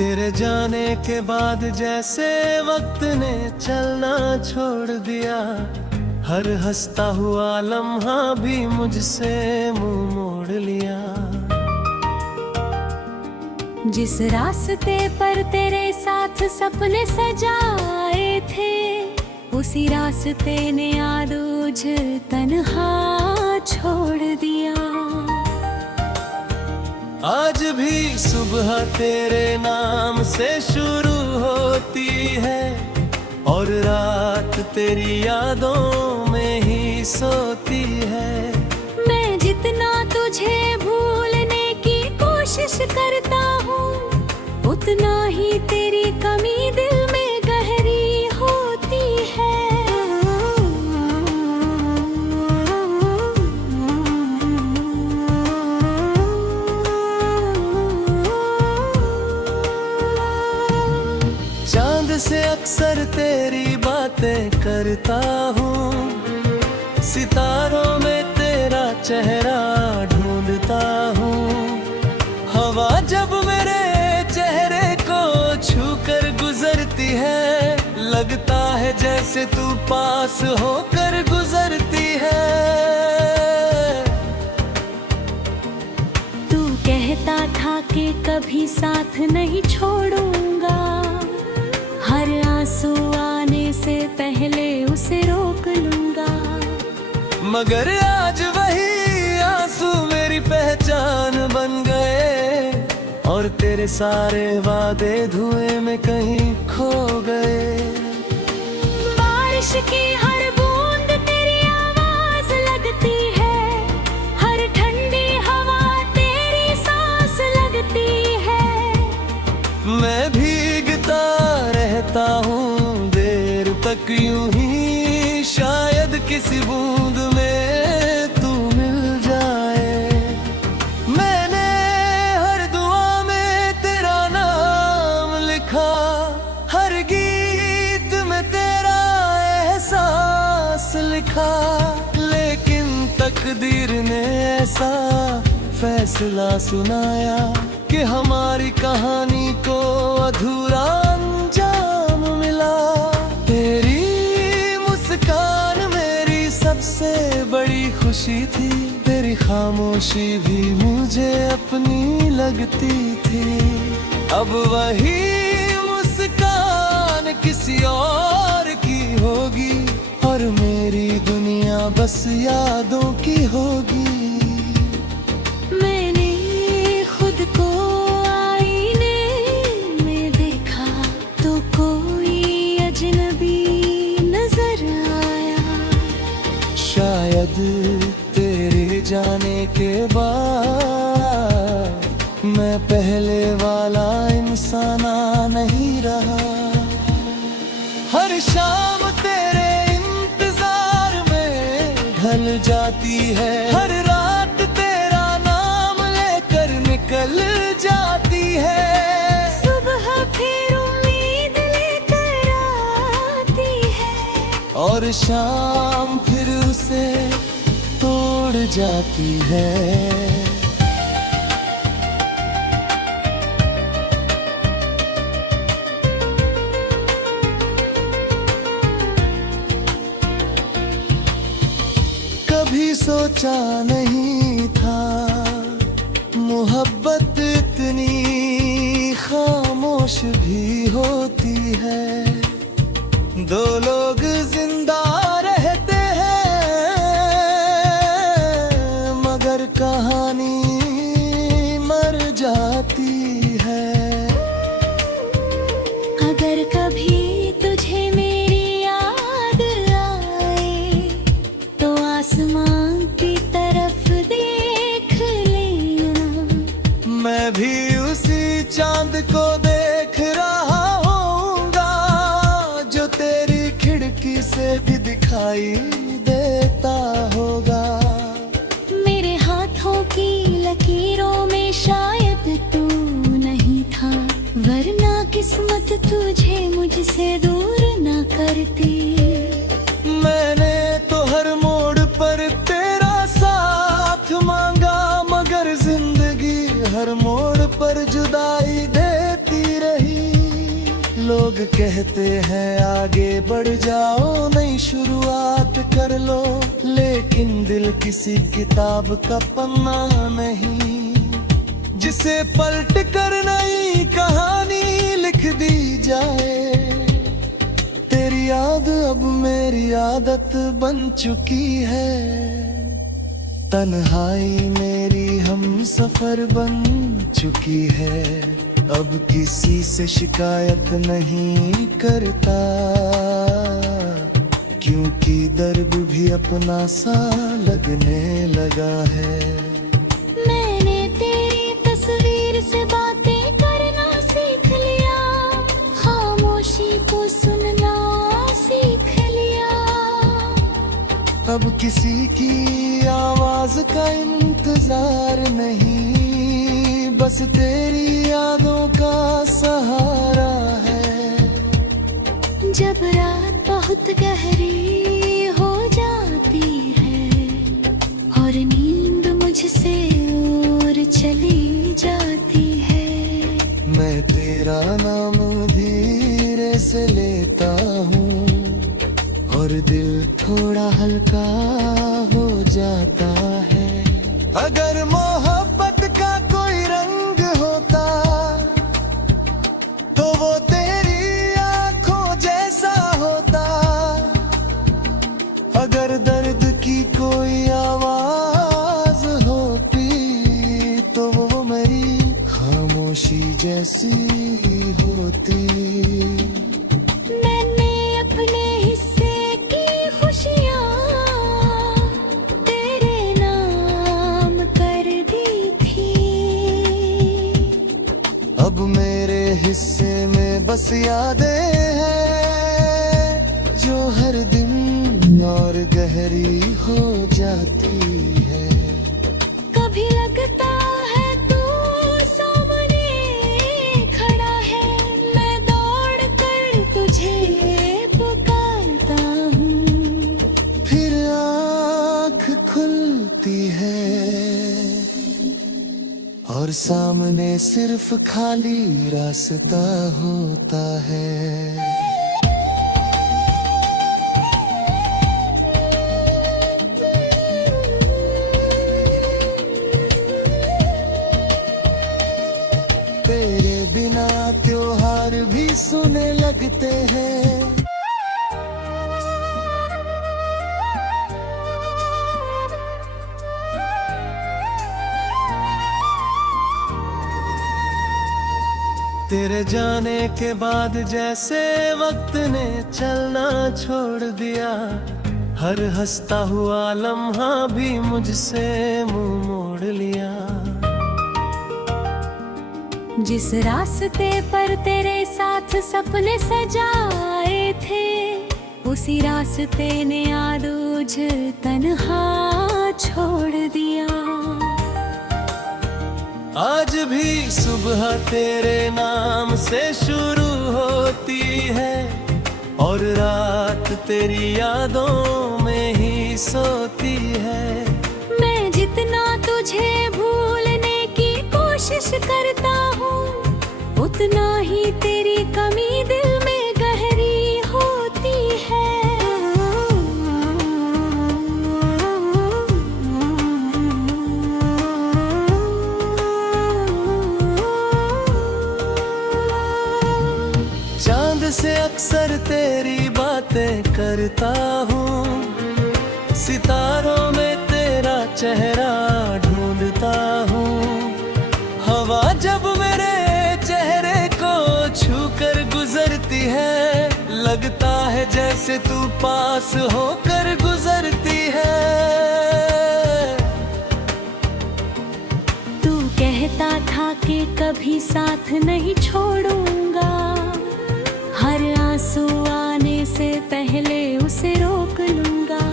तेरे जाने के बाद जैसे वक्त ने चलना छोड़ दिया, हर हंसता हुआ लम्हा भी मुझसे मुंह मोड़ लिया। जिस रास्ते पर तेरे साथ सपने सजाए थे, उसी रास्ते ने आज तन्हा छोड़ दिया। आज भी सुबह तेरे नाम से शुरू होती है, और रात तेरी यादों में ही सोती है। मैं जितना तुझे भूलने की कोशिश करता हूँ, उतना ही तेरी कमी दिल में गहरी होती है। चांद से अक्सर तेरी बातें करता हूँ, सितारों में तेरा चेहरा ढूंढता हूँ। हवा जब मेरे चेहरे को छूकर गुजरती है, लगता है जैसे तू पास होकर गुजरती है। तू कहता था कि कभी साथ नहीं छोड़ूंगा, हर आंसू आने से पहले उसे रोक लूंगा। मगर आज वही आंसू मेरी पहचान बन गए, और तेरे सारे वादे धुएं में कहीं खो गए। बारिश की हर बूंद तेरी आवाज लगती है, हर ठंडी हवा तेरी सांस लगती है। मैं भीगता रहता हूँ देर तक यूं ही, शायद किसी बूंद में तू मिल जाए। मैंने हर दुआ में तेरा नाम लिखा, हर गीत में तेरा एहसास लिखा, लेकिन तकदीर ने ऐसा फैसला सुनाया कि हमारी कहानी को अधूरा अंजाम मिला। तेरी मुस्कान मेरी सबसे बड़ी खुशी थी, तेरी खामोशी भी मुझे अपनी लगती थी। अब वही मुस्कान किसी और की होगी, और मेरी दुनिया बस यादों की होगी। शायद तेरे जाने के बाद मैं पहले वाला इंसान नहीं रहा। हर शाम तेरे इंतजार में ढल जाती है, हर रात तेरा नाम लेकर निकल जाती है। सुबह फिर उम्मीद लेकर आती है, और शाम फिर उसे तोड़ जाती है। कभी सोचा नहीं था मोहब्बत इतनी खामोश भी होती है। दो लोग जिंदा रहते हैं, मगर कहानी मर जाती है। अगर कभी तुझे मेरी याद आए, तो आसमान की तरफ देख लेना। मैं भी उसी चांद को देख रहा होऊंगा, जो तेरी खिड़की से भी दिखाई देता होगा। मेरे हाथों की लकीरों में शायद तू नहीं था, वरना किस्मत तुझे मुझसे दूर न करती। मैंने तो हर मोड़ पर तेरा साथ मांगा, मगर जिंदगी हर मोड़ पर जुदाई देती रही। लोग कहते हैं आगे बढ़ जाओ, नई शुरुआत कर लो, लेकिन दिल किसी किताब का पन्ना नहीं जिसे पलट कर नई कहानी लिख दी जाए। तेरी याद अब मेरी आदत बन चुकी है, तन्हाई मेरी हम सफर बन चुकी है। अब किसी से शिकायत नहीं करता, क्योंकि दर्द भी अपना सा लगने लगा है। मैंने तेरी तस्वीर से बातें करना सीख लिया, खामोशी को सुनना सीख लिया। अब किसी की आवाज का इंतजार नहीं, बस तेरी यादों का सहारा है। जब रात बहुत गहरी हो जाती है और नींद मुझसे और चली जाती है, मैं तेरा नाम धीरे से लेता हूँ और दिल थोड़ा हल्का हो जाता है। अगर मोहब्बत का कोई रंग होता तो वो तेरी आंखों जैसा होता, अगर दर्द की कोई आवाज होती तो वो मेरी खामोशी जैसी होती। मैंने अपने हिस्से की खुशियाँ तेरे नाम कर दी थी। अब मेरे हिस्से में बस यादें हैं जो हर दिन और गहरी हो जाती है। कभी लगता है तू सामने खड़ा है, मैं दौड़ कर तुझे पुकारता हूँ। फिर आँख खुलती है और सामने सिर्फ खाली रास्ता होता है। तेरे बिना त्योहार भी सुने लगते हैं। तेरे जाने के बाद जैसे वक्त ने चलना छोड़ दिया, हर हंसता हुआ लम्हा भी मुझसे मुंह मोड़ लिया। जिस रास्ते पर तेरे साथ सपने सजाए थे, उसी रास्ते ने आदूज तन्हा छोड़ दिया। आज भी सुबह तेरे नाम से शुरू होती है और रात तेरी यादों में ही सोती है। मैं जितना तुझे भूलने की कोशिश करता हूँ, उतना ही तेरी कमी दिल में गहरी होती है। चांद से अक्सर तेरी बातें करता हूँ, सितारों में तेरा चेहरा ढूंढता हूँ। हवा जब मेरे चेहरे को छू कर गुजरती है, लगता है जैसे तू पास होकर गुजरती है। तू कहता था कि कभी साथ नहीं छोड़ूंगा, हर आंसू आने से पहले उसे रोक लूंगा।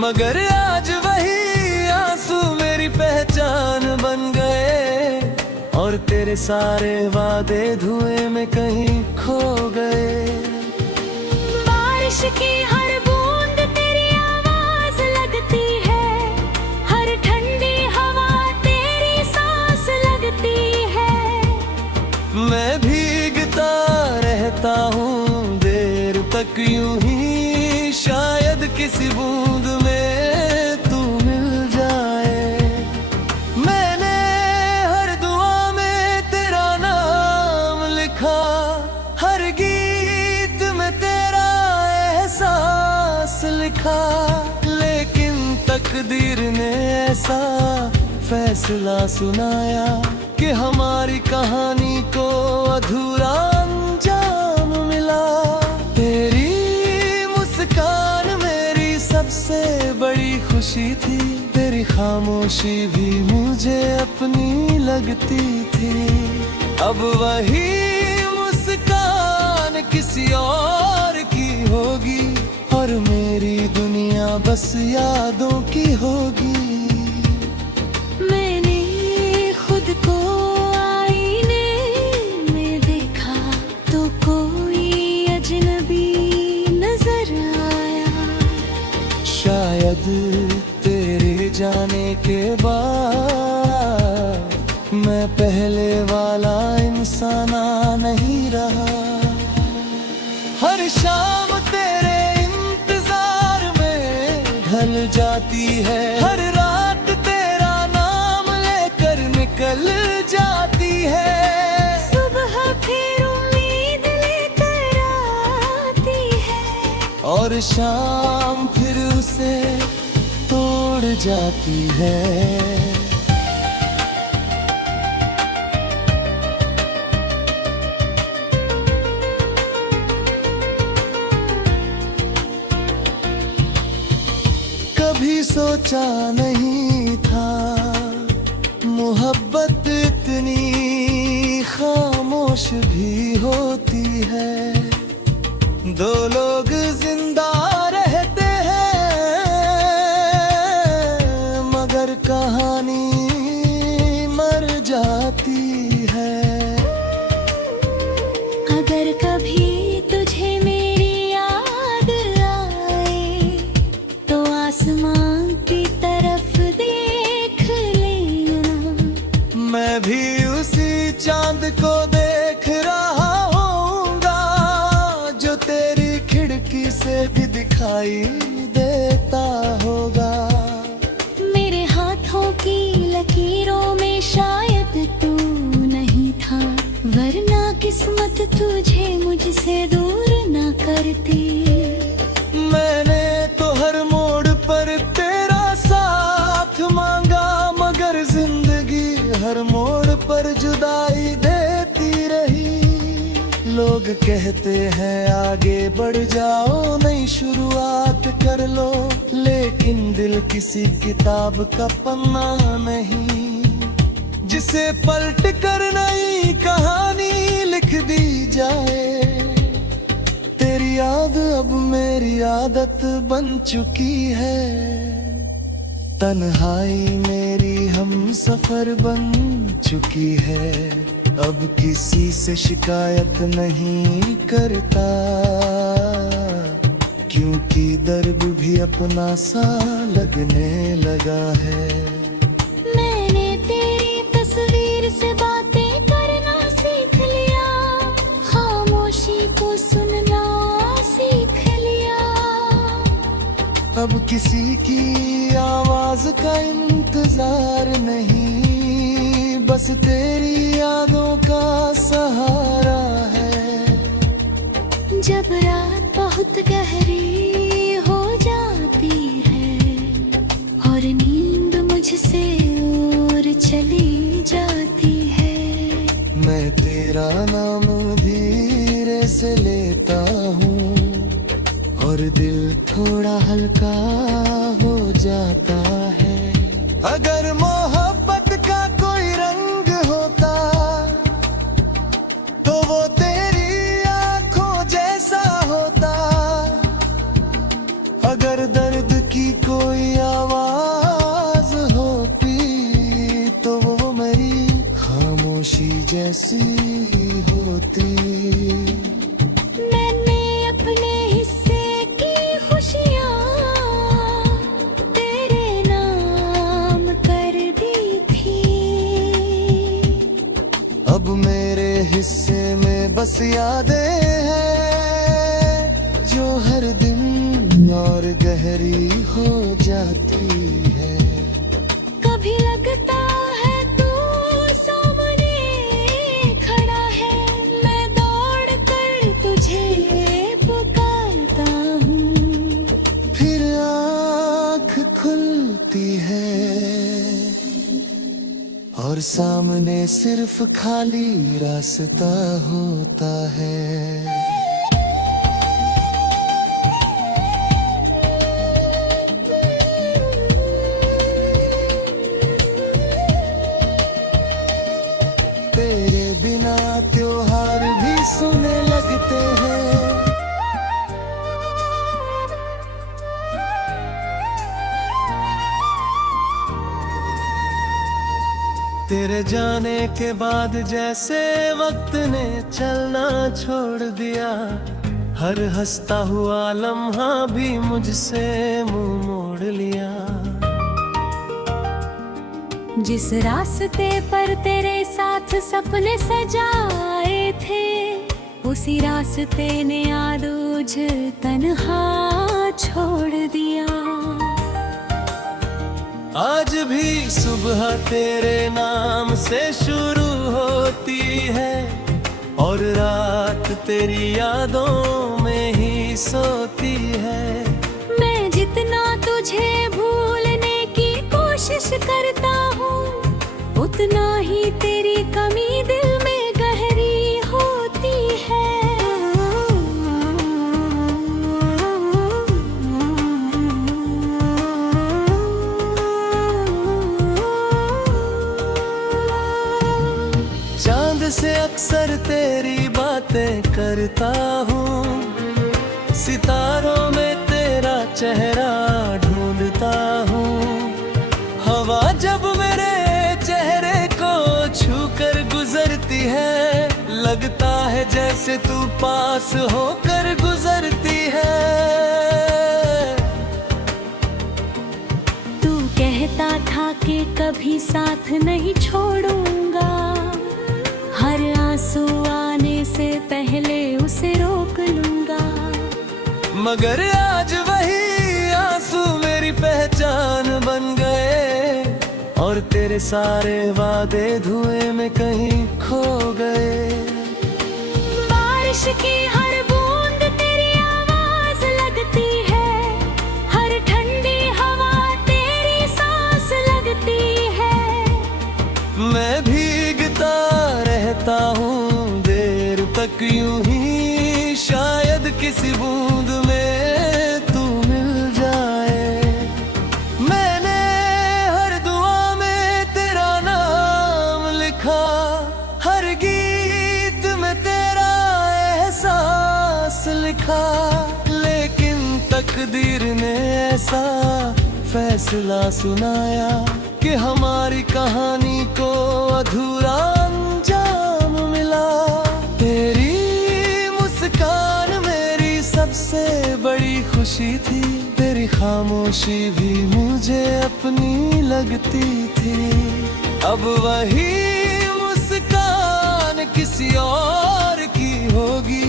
मगर आज वही आंसू मेरी पहचान बन गए और तेरे सारे वादे धुएं में कहीं खो गए। बारिश की हर बूंद तेरी आवाज लगती है, हर ठंडी हवा तेरी सांस लगती है। मैं भीगता रह तक यूं ही शायद किसी बूंद में तू मिल जाए। मैंने हर दुआ में तेरा नाम लिखा, हर गीत में तेरा एहसास लिखा, लेकिन तकदीर ने ऐसा फैसला सुनाया कि हमारी कहानी को अधूरा अंजाम मिला। तेरी मुस्कान मेरी सबसे बड़ी खुशी थी, तेरी खामोशी भी मुझे अपनी लगती थी। अब वही मुस्कान किसी और की होगी और मेरी दुनिया बस यादों की होगी। मैंने खुद को आईने में देखा तो कोई अजनबी नजर आया। शायद तेरे जाने के बाद मैं पहले वाला इंसान नहीं रहा। हर शाम तेरे इंतजार में ढल जाती है, हर रात तेरा नाम लेकर निकल जाती है। सुबह फिर उम्मीद लेकर आती है और शाम फिर उसे तोड़ जाती है। कभी सोचा नहीं था मोहब्बत इतनी खामोश भी होती है। दो लोग जिंदा रहते हैं मगर कहानी मर जाती है। अगर कभी तुझे मेरी याद आए तो आसमां की तरफ देख लेना। मैं भी उसी चांद को देख रहा होऊंगा जो तेरी खिड़की से भी दिखाई देता होगा। मेरे हाथों की लकीरों में शायद तू नहीं था, वरना किस्मत तुझे मुझसे दूर न करती। मैंने तो हर मोड़ पर तेरा साथ मांगा मगर जिंदगी हर मोड़ पर जुदाई देती रही। लोग कहते हैं आगे बढ़ जाओ नई शुरुआत कर लो, लेकिन दिल किसी किताब का पन्ना नहीं जिसे पलट कर नई कहानी लिख दी जाए। तेरी याद अब मेरी आदत बन चुकी है, तन्हाई मेरी हम सफर बन चुकी है। अब किसी से शिकायत नहीं करता क्योंकि दर्द भी अपना सा लगने लगा है। मैंने तेरी तस्वीर से बातें करना सीख लिया, खामोशी को सुनना सीख लिया। अब किसी की आवाज का इंतजार नहीं, बस तेरी यादों का सहारा है। जब रात बहुत गहरी हो जाती है और नींद मुझसे और चली जाती है, मैं तेरा नाम धीरे से लेता हूँ और दिल थोड़ा हल्का हो जाता है। अगर मोहब्बत का कोई रंग होता तो वो तेरी आंखों जैसा होता। अगर दर्द की कोई आवाज होती तो वो मेरी खामोशी जैसी होती। मैंने अपने हिस्से की खुशियाँ तेरे नाम कर दी थी। अब मेरे हिस्से में बस यादें हैं गहरी हो जाती है। कभी लगता है तू सामने खड़ा है, मैं दौड़ कर तुझे पुकारता हूँ। फिर आँख खुलती है और सामने सिर्फ खाली रास्ता होता है। तेरे बिना त्योहार भी सुने लगते हैं। तेरे जाने के बाद जैसे वक्त ने चलना छोड़ दिया, हर हंसता हुआ लम्हा भी मुझसे मुंह मोड़ लिया। जिस रास्ते पर तेरे साथ सपने सजाए थे, उसी रास्ते ने आरूज तन्हा छोड़ दिया। आज भी सुबह तेरे नाम से शुरू होती है और रात तेरी यादों में ही सोती है। मैं जितना तुझे भूलने की कोशिश करता हूँ, उतना ही तेरी कमी दिल में गहरी होती है। चांद से अक्सर तेरी बातें करता हूँ, सितारों में तेरा चेहरा ढूंढता हूँ। हवा जब मेरे चेहरे को छूकर गुजरती है, लगता है जैसे तू पास होकर गुजरती है। तू कहता था कि कभी साथ नहीं छोड़ूंगा, हर आंसू आने से पहले उसे रोक लूंगा। मगर आज वही आंसू मेरी पहचान बन गए और तेरे सारे वादे धुएं में कहीं खो गए। बारिश की हर बूंद तेरी आवाज लगती है, हर ठंडी हवा तेरी सांस लगती है। मैं भीगता रहता हूँ देर तक यूं ही, शायद किसी बूंद में तू मिल जाए। मैंने हर दुआ में तेरा नाम लिखा, हर गीत में तेरा एहसास लिखा, लेकिन तकदीर ने ऐसा फैसला सुनाया कि हमारी कहानी को अधूरा अंजाम मिला। तेरी मुस्कान मेरी सबसे बड़ी खुशी थी, तेरी खामोशी भी मुझे अपनी लगती थी। अब वही मुस्कान किसी और की होगी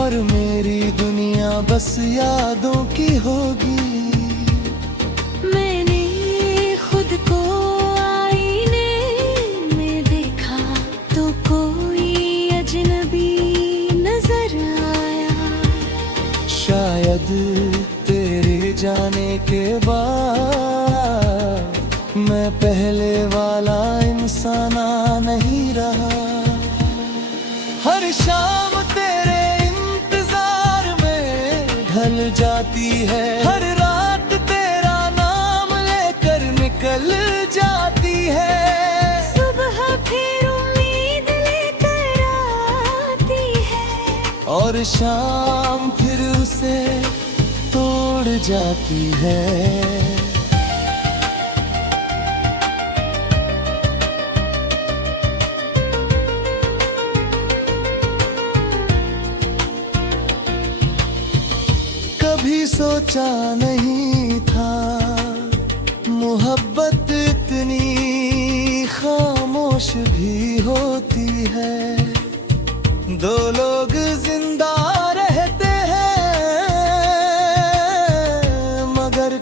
और मेरी दुनिया बस यादों की होगी। मैंने खुद को आईने में देखा तो कोई अजनबी नजर आया। शायद तेरे जाने के बाद मैं पहले वाला इंसान नहीं रहा। हर शाम तेरे इंतजार में ढल जाती है, हर रात तेरा नाम लेकर निकल जाती है। सुबह फिर उम्मीद लेकर आती है और शाम फिर उसे तोड़ जाती है। कभी सोचा नहीं था मोहब्बत इतनी खामोश भी होती है। दो लोग जिंदा रहते हैं मगर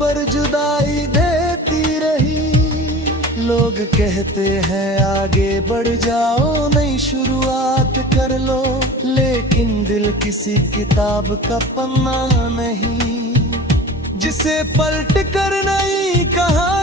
पर जुदाई देती रही। लोग कहते हैं आगे बढ़ जाओ, नई शुरुआत कर लो, लेकिन दिल किसी किताब का पन्ना नहीं जिसे पलट कर नई कहानी